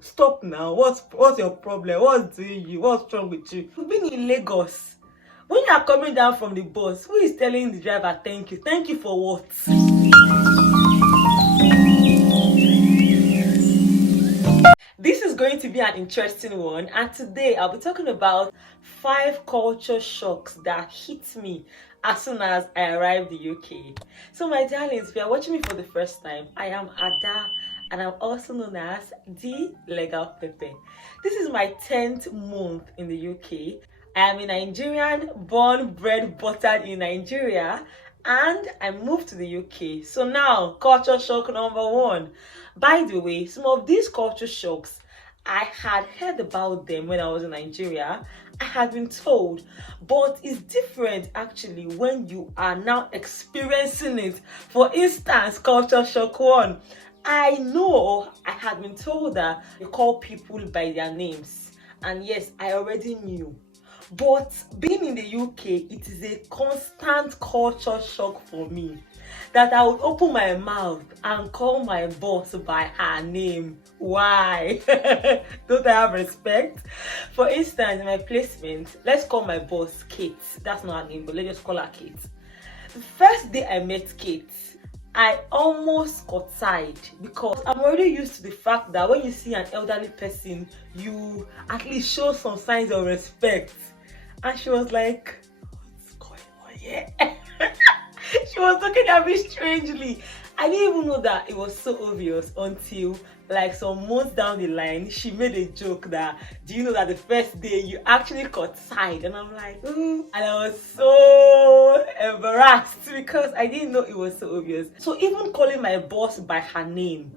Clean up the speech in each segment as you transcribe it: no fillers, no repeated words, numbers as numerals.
Stop now. What's your problem? What's doing you? What's wrong with you? You've been in Lagos. When you are coming down from the bus, who is telling the driver thank you? Thank you for what? This is going to be an interesting one, and today I'll be talking about 5 culture shocks that hit me as soon as I arrived in the UK. So my darlings, if you are watching me for the first time, I am Ada and I'm also known as the Legal Pepe. This is my 10th month in the UK. I am a Nigerian, born, bred, buttered in Nigeria, and I moved to the UK. So now, culture shock number 1. By the way, some of these culture shocks, I had heard about them when I was in Nigeria. I had been told, but it's different actually when you are now experiencing it. For instance, culture shock 1. I know I had been told that you call people by their names, and yes, I already knew. But being in the UK, it is a constant culture shock for me that I would open my mouth and call my boss by her name. Why? Don't I have respect? For instance, in my placement, let's call my boss Kate. That's not her name, but let's just call her Kate. The first day I met Kate, I almost got tired because I'm already used to the fact that when you see an elderly person, you at least show some signs of respect. And she was like, what's going on here? She was looking at me strangely. I didn't even know that it was so obvious until like some months down the line, she made a joke that, do you know that the first day you actually got tired? And I'm like, ooh. And I was so embarrassed because I didn't know it was so obvious. So even calling my boss by her name,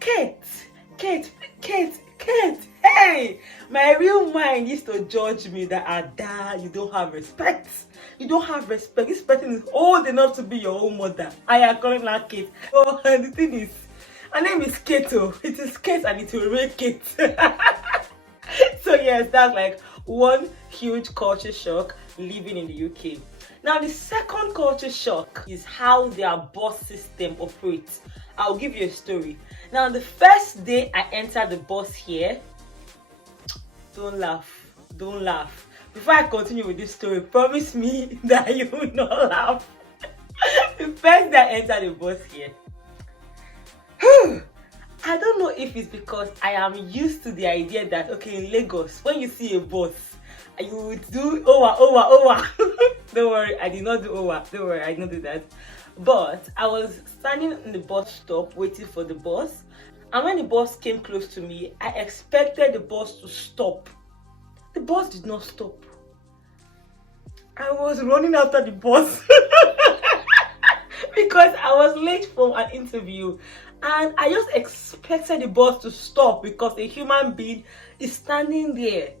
Kate, hey! My real mind used to judge me that Ada, you don't have respect. You don't have respect. This person is old enough to be your own mother. I am calling her Kate. Oh, and the thing is, her name is Kate. It is Kate and it will remain Kate. So yes, that's like one huge culture shock living in the UK. Now the second culture shock is how their bus system operates. I'll give you a story. Now the first day I entered the bus here, don't laugh. Before I continue with this story, promise me that you will not laugh. The first day I entered the bus here, I don't know if it's because I am used to the idea that, okay, in Lagos, when you see a bus, you would do over. Don't worry, I did not do over. Don't worry, I did not do that. But I was standing in the bus stop waiting for the bus. And when the bus came close to me, I expected the bus to stop. The bus did not stop. I was running after the bus because I was late for an interview. And I just expected the bus to stop because a human being is standing there.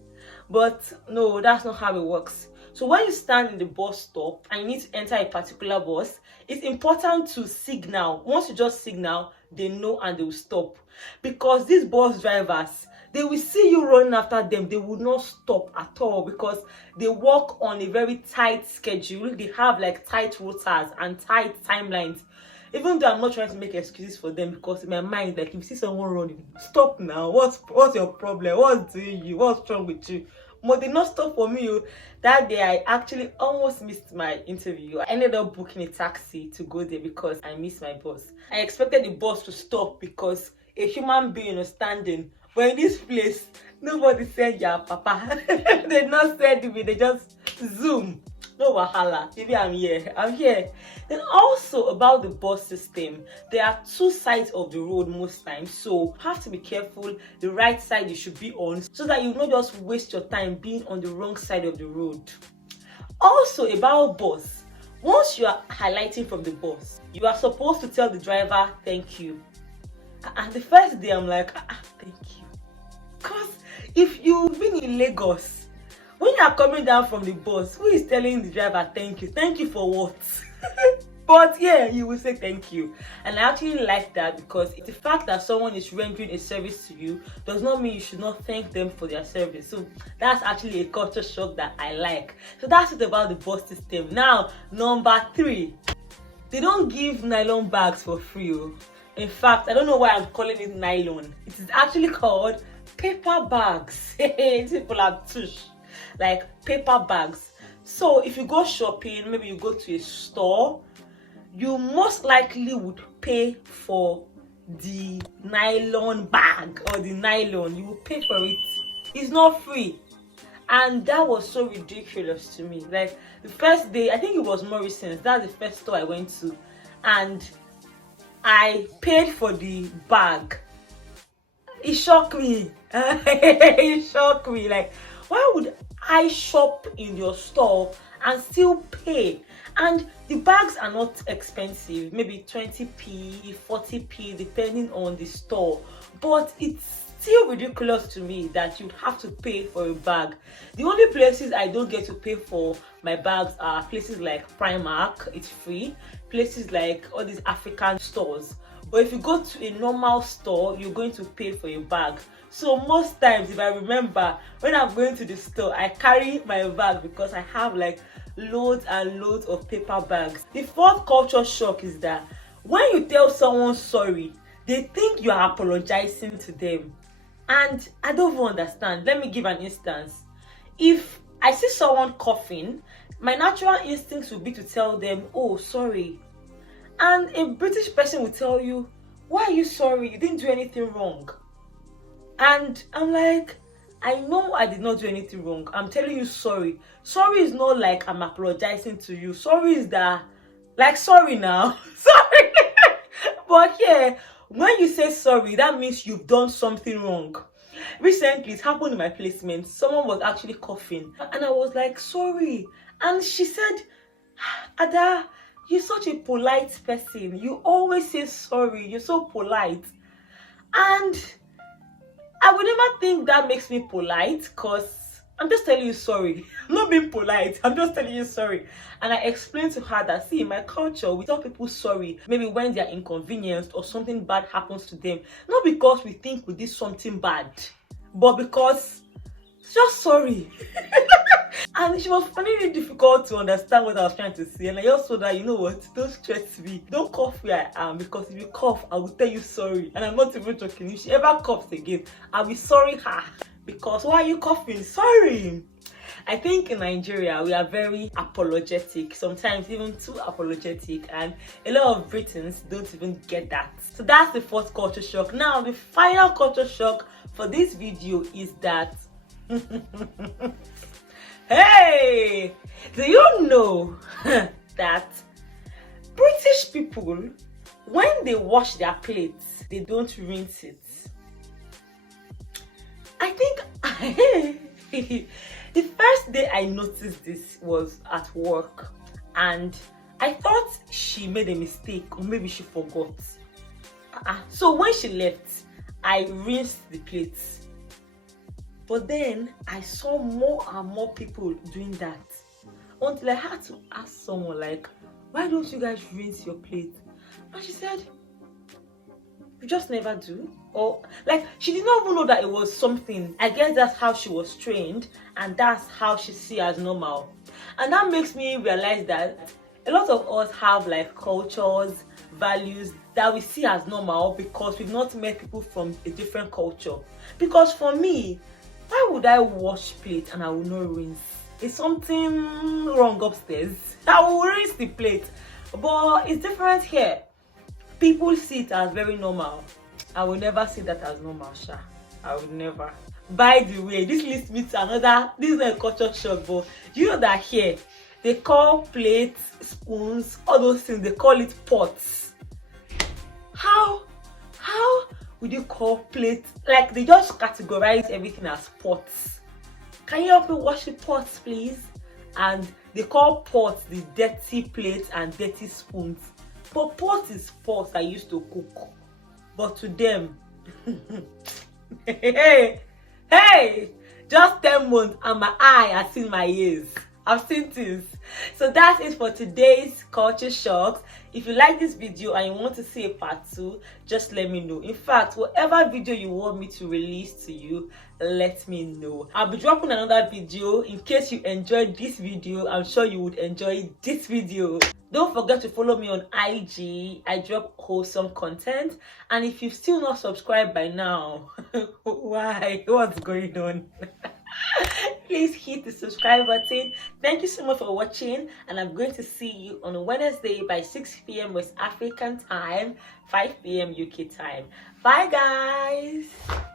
But no, that's not how it works. So when you stand in the bus stop and you need to enter a particular bus, it's important to signal. Once you just signal, they know and they will stop. Because these bus drivers, they will see you running after them. They will not stop at all because they work on a very tight schedule. They have like tight rotas and tight timelines. Even though I'm not trying to make excuses for them, because in my mind, like if you see someone running, stop now. What's your problem? What's doing you? What's wrong with you? But they not stop for me. That day I actually almost missed my interview. I ended up booking a taxi to go there because I missed my bus. I expected the bus to stop because a human being was standing. But in this place, nobody said yeah, papa. They not said me, they just zoom. No wahala, maybe I'm here. Then also about the bus system, there are 2 sides of the road most times, so you have to be careful the right side you should be on so that you not just waste your time being on the wrong side of the road. Also about bus, once you are highlighting from the bus, you are supposed to tell the driver thank you. And the first day I'm like, thank you. Because if you've been in Lagos, when you are coming down from the bus, who is telling the driver thank you? Thank you for what? But yeah, you will say thank you. And I actually like that because the fact that someone is rendering a service to you does not mean you should not thank them for their service. So that's actually a culture shock that I like. So that's it about the bus system. Now, number 3. They don't give nylon bags for free. In fact, I don't know why I'm calling it nylon. It is actually called paper bags. People are tush. Like paper bags. So if you go shopping, maybe you go to a store, you most likely would pay for the nylon bag or the nylon. You will pay for it. It's not free. And that was so ridiculous to me. Like the first day, I think it was Morrison's. That's the first store I went to. And I paid for the bag. It shocked me. It shocked me. Like, why would I shop in your store and still pay? And the bags are not expensive, maybe 20p, 40p, depending on the store. But it's still ridiculous to me that you'd have to pay for a bag. The only places I don't get to pay for my bags are places like Primark, it's free. Places like all these African stores. But if you go to a normal store, you're going to pay for a bag. So most times, if I remember, when I'm going to the store, I carry my bag because I have like loads and loads of paper bags. The fourth culture shock is that when you tell someone sorry, they think you are apologizing to them. And I don't even understand. Let me give an instance. If I see someone coughing, my natural instinct would be to tell them, oh, sorry. And a British person will tell you, why are you sorry? You didn't do anything wrong. And I'm like, I know I did not do anything wrong. I'm telling you sorry. Sorry is not like I'm apologizing to you. Sorry is that, like, sorry now. Sorry. But yeah, when you say sorry, that means you've done something wrong. Recently, it happened in my placement. Someone was actually coughing. And I was like, sorry. And she said, Ada, you're such a polite person. You always say sorry. You're so polite. And I would never think that makes me polite because I'm just telling you sorry. I'm not being polite. I'm just telling you sorry. And I explained to her that, see, in my culture, we tell people sorry maybe when they're inconvenienced or something bad happens to them. Not because we think we did something bad, but because it's just sorry. And she was finding it difficult to understand what I was trying to say. And I just told her, you know what, don't stress me. Don't cough where I am, because if you cough, I will tell you sorry. And I'm not even joking. If she ever coughs again, I'll be sorry her. Because why are you coughing? Sorry. I think in Nigeria, we are very apologetic. Sometimes even too apologetic. And a lot of Britons don't even get that. So that's the fourth culture shock. Now, the final culture shock for this video is that hey, do you know that British people, when they wash their plates, they don't rinse it? I think the first day I noticed this was at work, and I thought she made a mistake or maybe she forgot. So when she left, I rinsed the plates. But then I saw more and more people doing that until I had to ask someone, like, why don't you guys rinse your plate? And she said, you just never do. Or like, she did not even know that it was something. I guess that's how she was trained, and that's how she sees as normal. And that makes me realize that a lot of us have like cultures, values that we see as normal because we've not met people from a different culture. Because for me, why would I wash plate and I will not rinse? Is something wrong upstairs? I will rinse the plate. But it's different here. People see it as very normal. I will never see that as normal, Sha. I would never. By the way, this leads me to another, this is a culture shock, but you know that here, they call plates, spoons, all those things, they call it pots. How would you call plates? Like, they just categorize everything as pots. Can you help me wash the pots, please? And they call pots the dirty plates and dirty spoons. But pot is pots I used to cook. But to them, hey, just 10 months and my eye has seen my ears. I've seen things. So that's it for today's culture shocks. If you like this video and you want to see a part 2, just let me know. In fact, whatever video you want me to release to you, let me know. I'll be dropping another video. In case you enjoyed this video, I'm sure you would enjoy this video. Don't forget to follow me on IG. I drop wholesome content. And if you've still not subscribed by now, why? What's going on? Please hit the subscribe button. Thank you so much for watching, and I'm going to see you on Wednesday by 6 p.m. West African time, 5 p.m. UK time. Bye guys.